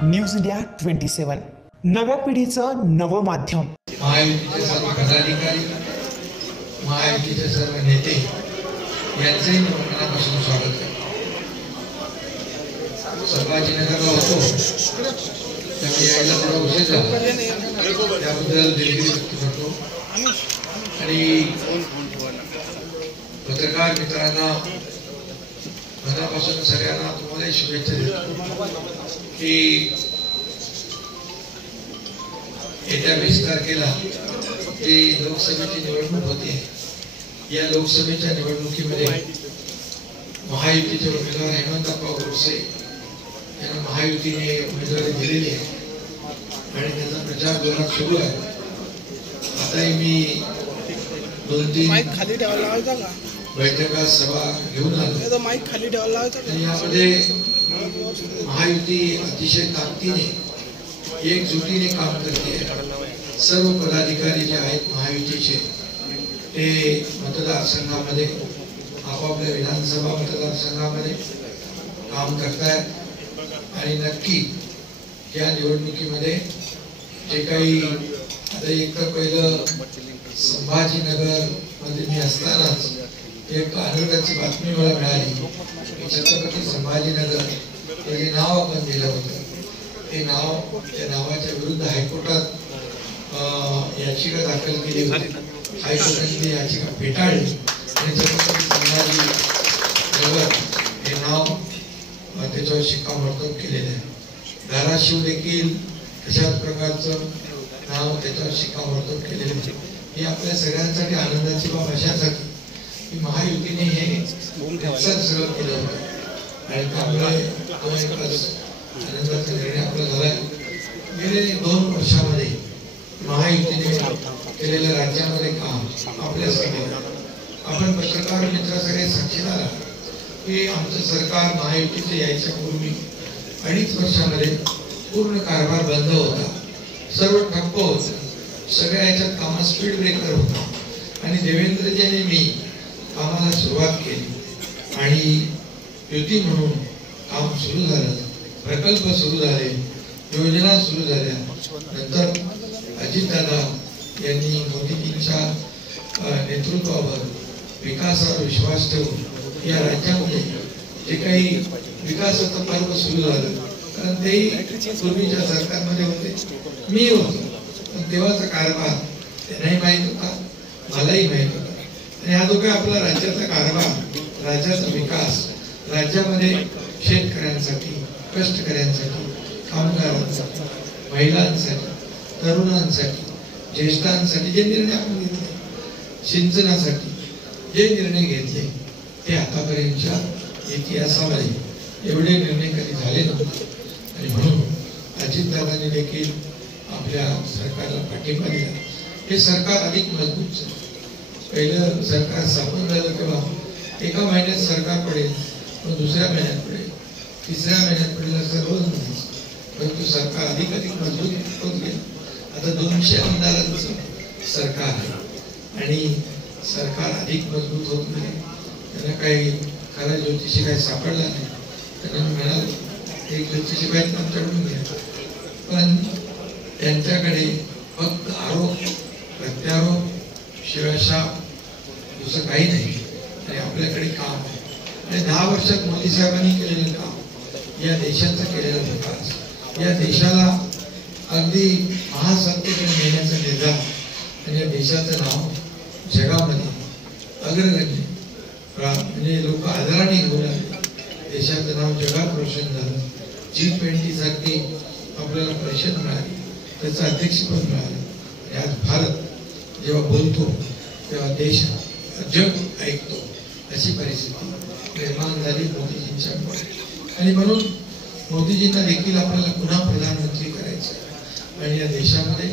News India 27 नव्या पिढीचं नवं माध्यम। महायुतीचे सर्व पदाधिकारी, महायुतीचे सर्व नेते यांचंही मनापासून स्वागत आहे। संभाजीनगरला होतो त्यामुळे यायला थोडा उशीर झाला, त्याबद्दल दिलगिरी व्यक्त करतो आणि पत्रकार मित्रांना मनापासून सगळ्यांना तुम्हाला शुभेच्छा देतो की येत्या 20 तारखेला जी लोकसभेची निवडणूक होती, या लोकसभेच्या निवडणुकीमध्ये महायुतीचे उमेदवार हेमंतप्पा गोडसे यांना महायुतीने उमेदवारी दिलेली आहे आणि त्याचा प्रचार जोरात सुरू आहे। आताही मी 2-3 खाली ठेवायला लावायचा का बैठका सभा घेऊन आलो, माईक खाली ठेवायला लावायचा। यामध्ये महायुती अतिशय ताकदीने एकजुटीने काम करते। सर्व पदाधिकारी जे आहेत महायुतीचे ते मतदारसंघामध्ये आपापल्या विधानसभा मतदारसंघामध्ये काम करतायत आणि नक्की या निवडणुकीमध्ये जे काही आता एक तर पहिलं संभाजीनगर मध्ये मी असतानाच एक आनंदाची बातमी मला मिळाली की छत्रपती संभाजीनगर हे जे नाव आपण दिलं होतं ते नाव, त्या नावाच्या विरुद्ध हायकोर्टात याचिका दाखल केली होती। हायकोर्टाने याचिका फेटाळली आणि छत्रपती संभाजीनगर हे नाव त्याच्यावर शिक्कामोर्तब केलेलं आहे। धाराशिव देखील अशाच प्रकारचं नाव त्याच्यावर शिक्कामोर्तब केलेलं आहे। ही आपल्या सगळ्यांसाठी आनंदाची बाब अशासाठी की महायुतीने हे सगळं केलं होतं आणि त्यामुळे आनंदाचा निर्णय आपला झाला। गेले 2 वर्षामध्ये महायुतीने केलेलं राज्यामध्ये काम आपल्यासाठी आपण पत्रकार मित्र सगळे साक्षीदार आहात की आमचं सरकार महायुतीचं यायच्या पूर्वी 2.5 वर्षामध्ये पूर्ण कारभार बंद होता, सर्व ठप्प होतं, सगळ्या याच्यात कामात स्पीड ब्रेकर होता आणि देवेंद्रजींनी मी कामाला सुरुवात केली आणि युती म्हणून काम सुरू झालं, प्रकल्प सुरू झाले, योजना सुरू झाल्या। नंतर अजितदादा यांनी मोदीजींच्या नेतृत्वावर विकासावर विश्वास ठेवून या राज्यामध्ये जे काही विकासाचं पर्व सुरू झालं, कारण तेही पूर्वीच्या सरकारमध्ये होते, मी होतो, पण तेव्हाचा कारभार त्यांनाही माहीत होता, मलाही माहीत होता आणि हा जो काही आपला राज्याचा कारभार, राज्याचा विकास, राज्यामध्ये शेतकऱ्यांसाठी, कष्टकऱ्यांसाठी, कामगारांसाठी, महिलांसाठी, तरुणांसाठी, ज्येष्ठांसाठी जे निर्णय आपण घेतले, सिंचनासाठी जे निर्णय घेतले ते आतापर्यंतच्या इतिहासामध्ये एवढे निर्णय कधी झाले नव्हते आणि म्हणून अजितदादांनी देखील आपल्या सरकारला पाठिंबा दिला। हे सरकार अधिक मजबूत झालं। पहिलं सरकार स्थापन झालं तेव्हा एका महिन्यात सरकार पडेल, मग दुसऱ्या महिन्यात पडेल, तिसऱ्या महिन्यात पडेल असं रोज नाही, परंतु सरकार अधिक मजबूत होत गेलं। आता 200 आमदारांचं सरकार आहे आणि सरकार अधिक मजबूत होत गेले। त्यांना काही खरा ज्योतिषी काही सापडला नाही, त्यांना म्हणाल एक ज्योतिषी बाहेर आमच्याकडून घ्या, पण त्यांच्याकडे फक्त आरोप प्रत्यारोप शिळशाप दुसरं काही नाही आणि आपल्याकडे काम आहे आणि 10 वर्षात मोदी साहेबांनी केलेलं काम, या देशाचा केलेला विकास, या देशाला अगदी महासत्तेकडे नेण्याचा निर्धार आणि या देशाचं नाव जगामध्ये अग्रगण्य म्हणजे लोक आदराने घेऊन आले, देशाचं नाव जगात रोशन झालं। G20 सारखी आपल्याला परिषद मिळाली, त्याचं अध्यक्षपद मिळालं आणि आज भारत जेव्हा बोलतो तेव्हा देश जग ऐकतो, अशी परिस्थिती निर्माण झाली मोदीजींच्यामुळे आणि म्हणून मोदीजींना देखील आपल्याला पुन्हा प्रधानमंत्री करायचं आणि या देशामध्ये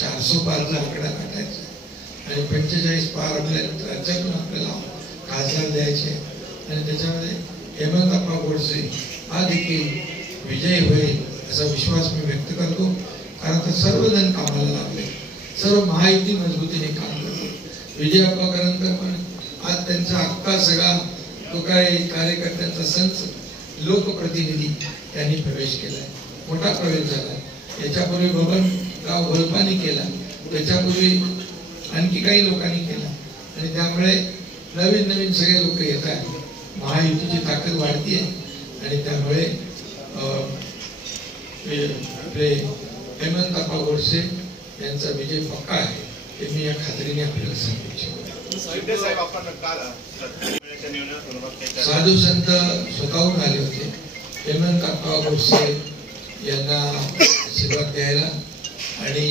400 पारचा आकडा गाठायचा आणि 45 पार आपल्या राज्यातून आपल्याला खासदार द्यायचे आणि त्याच्यामध्ये हेमंतप्पा गोडसे हा देखील विजय होईल असा विश्वास मी व्यक्त करतो। कारण तर सर्वजण कामाला लागले, सर्व महायुती मजबूतीने काम करते। विजयप्पा करंकर पण आज त्यांचा अख्खा सगळा तो काही कार्यकर्त्यांचा संच लोकप्रतिनिधी त्यांनी प्रवेश केलाय। मोठा प्रवेश झाला. याच्यापूर्वी बबनराव गोलपानी केला, त्याच्यापूर्वी आणखी काही लोकांनी केला आणि त्यामुळे नवीन नवीन सगळे लोक येत आहेत. महायुतीची ताकद वाढतीये आणि त्यामुळे हेमंत आप्पा गोडसे यांचा विजय पक्का आहे हे मी या खात्रीने आपल्याला सांगू इच्छितो. साधू संत स्वतःहून आले होते हेमंत आप्पा गोडसे यांना आशीर्वाद द्यायला आणि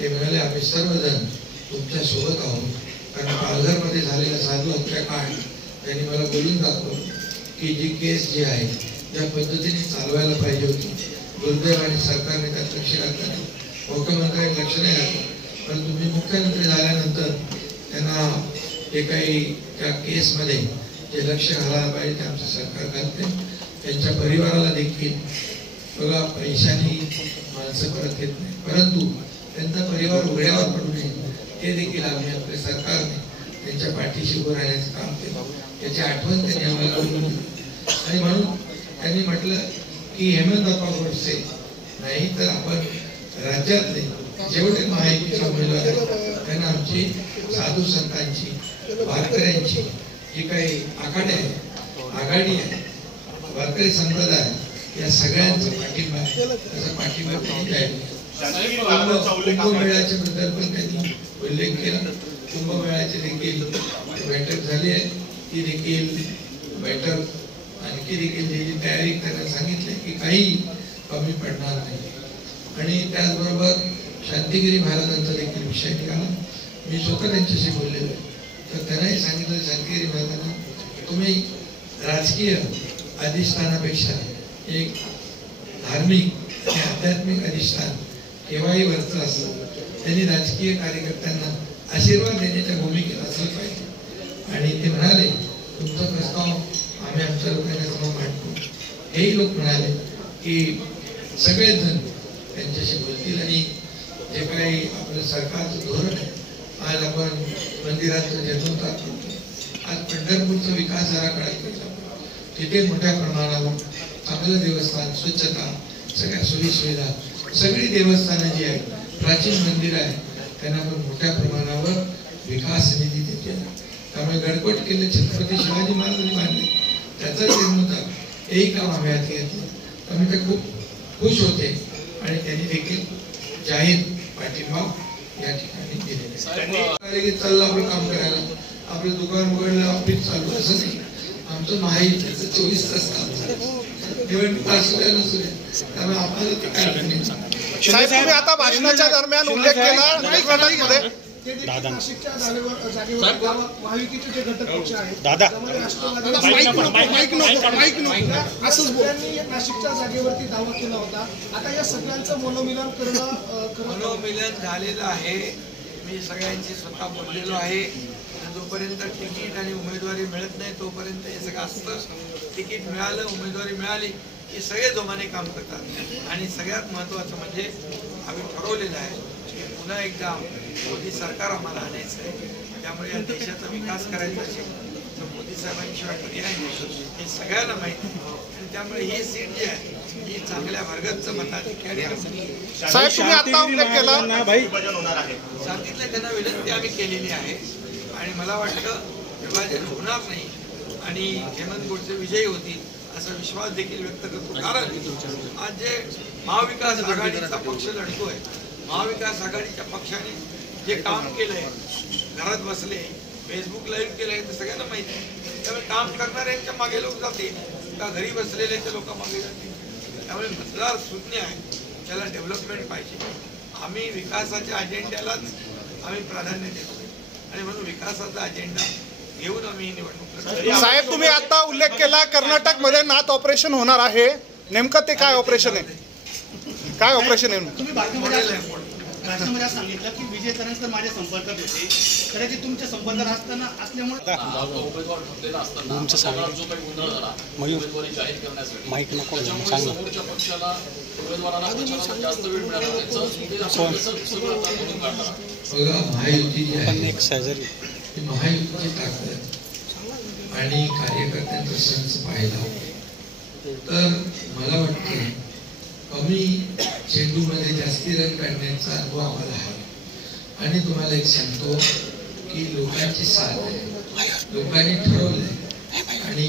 ते म्हणाले आम्ही सर्वजण तुमच्या सोबत आहोत. कारण पालघरमध्ये झालेला साधू हत्याकांड त्यांनी मला बोलून दाखवलं की जी केस जी आहे ज्या पद्धतीने चालवायला पाहिजे होती, दुर्दैवाने सरकारने त्यात लक्ष घातलं नाही, मुख्यमंत्र्यांनी लक्ष नाही घातलं. पण तुम्ही मुख्यमंत्री झाल्यानंतर त्यांना जे काही त्या केसमध्ये जे लक्ष घालायला पाहिजे ते आमचं सरकार घालते. त्यांच्या परिवाराला देखील बघा पैशाने माणसं परत येत नाही, परंतु त्यांचा परिवार उघड्यावर पडू नये हे देखील आम्ही आपल्या सरकारने त्यांच्या पाठीशी उभं राहण्याचं काम केलं. याची आठवण त्यांनी आम्हाला करून दिली आणि म्हणून त्यांनी म्हटलं की हेमंत आप्पा गोडसे नाही तर आपण राज्यातले जेवढे महायुतीचे उमेदवार आहेत त्यांना आमची साधू संतांची, वारकऱ्यांची जी काही आघाडी आहे, वारकरी संप्रदाय या सगळ्यांचा पाठिंबा, त्याचा पाठिंबा त्यांनी जाहीर केला. कुंभमेळ्याच्या बद्दल पण त्यांनी उल्लेख केला. कुंभमेळ्याची देखील बैठक झाली आहे, ती देखील बैठक आणखी देखील जी तयारी करायला सांगितली की काही कमी पडणार नाही. आणि त्याचबरोबर शांतिगिरी महाराजांचा देखील विषय निघाला. मी स्वतः त्यांच्याशी बोललेलो आहे, तर त्यांनाही सांगितलं शांतिगिरी महाराजांना तुम्ही राजकीय अधिष्ठानापेक्षा एक धार्मिक आणि आध्यात्मिक अधिष्ठान केव्हाही वरचं असतं. त्यांनी राजकीय कार्यकर्त्यांना आशीर्वाद देण्याच्या भूमिकेत असलं पाहिजे आणि ते म्हणाले तुमचा प्रस्ताव आम्ही आमच्या लोकांना समोर मांडतो. हेही लोक म्हणाले की सगळेच जण त्यांच्याशी बोलतील आणि जे काही आपलं सरकारचं धोरण आहे, आज आपण मंदिराचं जीर्णोद्धार करतो, आज पंढरपूरचा विकास आराखडा केला, तिथे मोठ्या प्रमाणावर चांगलं देवस्थान, स्वच्छता, सगळ्या सोयीसुविधा, सगळी देवस्थानं जी आहेत, प्राचीन मंदिर आहे त्यांना आपण मोठ्या प्रमाणावर विकास निधी देतो. त्यामुळे गडकोट किल्ले छत्रपती शिवाजी महाराजांनी बांधले, त्याचा जीर्णोद्धार हेही काम आम्ही हाती घेतलं. त्यामुळे ते खूप खुश होते आणि त्यांनी देखील जाहीर पाठिंबा या ठिकाणी दिलेला. चाललं आपलं काम करायला, आपलं दुकान उघडलं, ऑफिस चालू, असं नाही. आमचं माहिती 24 तास काम चालू, निवडणूक असू द्या नसू द्या, त्यामुळे आम्हाला ते काय साहेब तुम्ही आता भाषणाच्या दरम्यान उल्लेख केला कर्नाटकमध्ये नाशिकच्या जागेवर महायुतीचे जे घटक पक्ष आहेत दादा असंच बोलताना नाशिकच्या जागेवरती दावा केला होता. आता या सगळ्यांचं मनोमिलन झालेलं आहे. मी सगळ्यांची स्वतः बोललेलो आहे. जोपर्यंत तिकीट आणि उमेदवारी मिळत नाही तोपर्यंत हे सगळं असतं. तिकीट मिळालं, उमेदवारी मिळाली की सगळे जोमाने काम करतात. आणि सगळ्यात महत्त्वाचं म्हणजे आम्ही ठरवलेलं आहे की पुन्हा एकदा मोदी सरकार आम्हाला आणायचं आहे. त्यामुळे या देशाचा विकास करायचा असेल तर मोदी साहेबांशिवाय पर्याय नाही हे सगळ्यांना माहिती आहे. आणि त्यामुळे ही सीट जी आहे ही चांगल्या वर्गाचं मताधिकारी साहेब तुम्ही आता उल्लेख केला सांगितलं, त्यांना विनंती आम्ही केलेली आहे आणि मला वाटतं विभाजन होणार नाही आणि हेमंत गोडसे विजयी होतील असा विश्वास देखील व्यक्त करतो. कारण आज जे महाविकास आघाडीचा पक्ष लढतोय, महाविकास आघाडीच्या पक्षाने जे काम केलंय, घरात बसले, फेसबुक लाईव्ह केलंय, ते सगळ्यांना माहिती आहे. त्यामुळे काम करणाऱ्यांच्या मागे लोक जातील का घरी बसलेल्याच्या लोक मागे जातील. त्यामुळे मतदार शून्य आहे, त्याला डेव्हलपमेंट पाहिजे. आम्ही विकासाच्या अजेंड्यालाच आम्ही प्राधान्य देतो आणि म्हणून विकासाचा अजेंडा घेऊन आम्ही निवडणूक. साहेब तुम्ही आता उल्लेख केला कर्नाटकमध्ये नाथ ऑपरेशन होणार आहे, नेमकं ते काय ऑपरेशन आहे? काय ऑपरेशन आहे? तुम्ही भाषणामध्ये सांगितलं की विजयकरांसर माझ्या संपर्कात होते, कदाचित तुमच्या संपर्कात असल्यामुळे उमेदवार ठरलेला असताना जो काही गोंधळ झाला उमेदवारी जाहीर करण्यासाठी समोरच्या पक्षाला उमेदवाराला प्रचाराला जास्त वेळ मिळाला महायुतीची ताकद आणि कार्यकर्त्यांचा संच पाहिला तर मला वाटतं कमी चेंडूमध्ये जास्ती रन काढण्याचा अनुभव आम्हाला आहे. आणि तुम्हाला एक सांगतो की लोकांची साथ आहे, लोकांनी ठरवलंय. आणि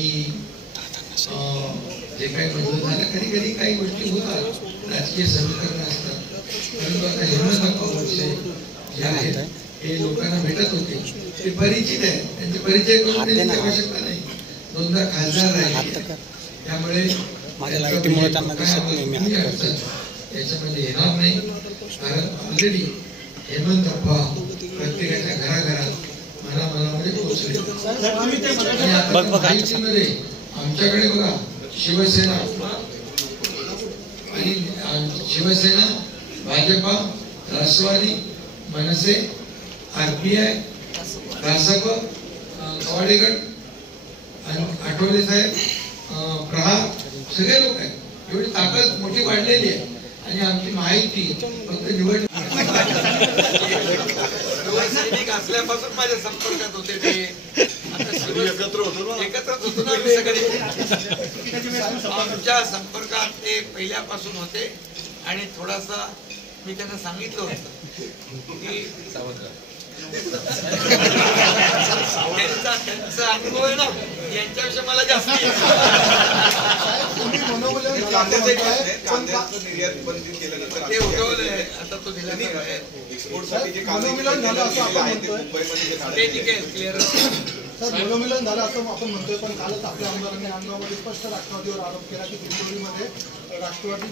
जे काही मंजूर झालं, कधी कधी काही गोष्टी होतात, राजकीय समीकरण असतात, परंतु आता हेमंत जे आहेत हे लोकांना भेटत होते, ते परिचित आहे, त्यांचे परिचय करून देण्याची आवश्यकता नाही. 2दा खासदार राहिले, त्यामुळे त्याच्यामध्ये येणार नाही. कारण ऑलरेडी हेमंत अप्पा प्रत्येकाच्या घराघरात मनामध्ये पोहोचले. आणि आता माहितीमध्ये आमच्याकडे बघा शिवसेना आणि शिवसेना, भाजपा, राष्ट्रवादी, मनसे, RPI, रासप, कवाडे गट, आठवले साहेब, प्रहार, सगळे लोक आहेत. एवढी ताकद मोठी वाढलेली आहे. आणि आमची माहिती फक्त निवडणूक असल्यापासून माझ्या संपर्कात होते ते एकत्रच होतो ना आम्ही सगळे. आमच्या संपर्कात ते पहिल्यापासून होते. आणि थोडासा मी त्यांना सांगितलं होतं की त्यांचा अनुभव आहे ना, यांच्याविषयी मला जास्त ते उठवलंय. आता तो दिला ते निघेल क्लिअर. मनोमिलन झालं असं आपण म्हणतोय, पण कालच आपल्या आमदारांनी आंदोलनामध्ये स्पष्ट राष्ट्रवादीवर आरोप केला की दिंडोरीमध्ये राष्ट्रवादी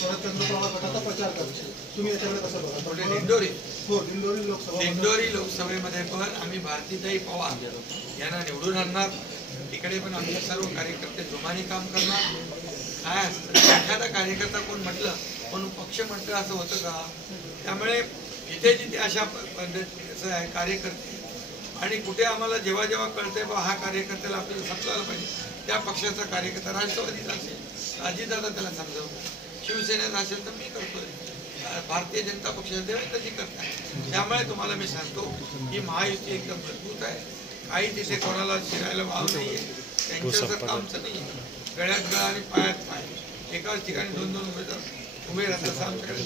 शरदचंद्र पवार गटाचा प्रचार करतो. तुम्ही याच्याकडे कसं बघा? दिंडोरी, हो, दिंडोरी लोकसभेमध्ये पण आम्ही भारतीताई पवार यांना निवडून आणणार. तिकडे पण आमचे सर्व कार्यकर्ते जोमाने काम करणार. काय असतं, एखादा कार्यकर्ता कोण म्हटलं, कोण पक्ष म्हटलं असं होतं का? त्यामुळे इथे जिथे अशा पद्धतीचं आहे कार्यकर्ते, आणि कुठे आम्हाला जेव्हा जेव्हा कळतंय बा हा कार्यकर्त्याला आपल्याला समजायला पाहिजे, त्या पक्षाचा कार्यकर्ता राष्ट्रवादीचा असेल, अजितदादा त्याला समजावं, शिवसेनेचा असेल तर मी करतोय, भारतीय जनता पक्षाच्या देवेंद्रजी करताय. त्यामुळे तुम्हाला मी सांगतो की महायुती एकदम मजबूत आहे. काही तिथे कोणाला शिरायला वाव नाहीये, त्यांच्यासारखं आमचं नाही. गळ्यात गळा आणि पायात पाय, एकाच ठिकाणी 2-2 उमेदवार उभे राहतात आमच्याकडे.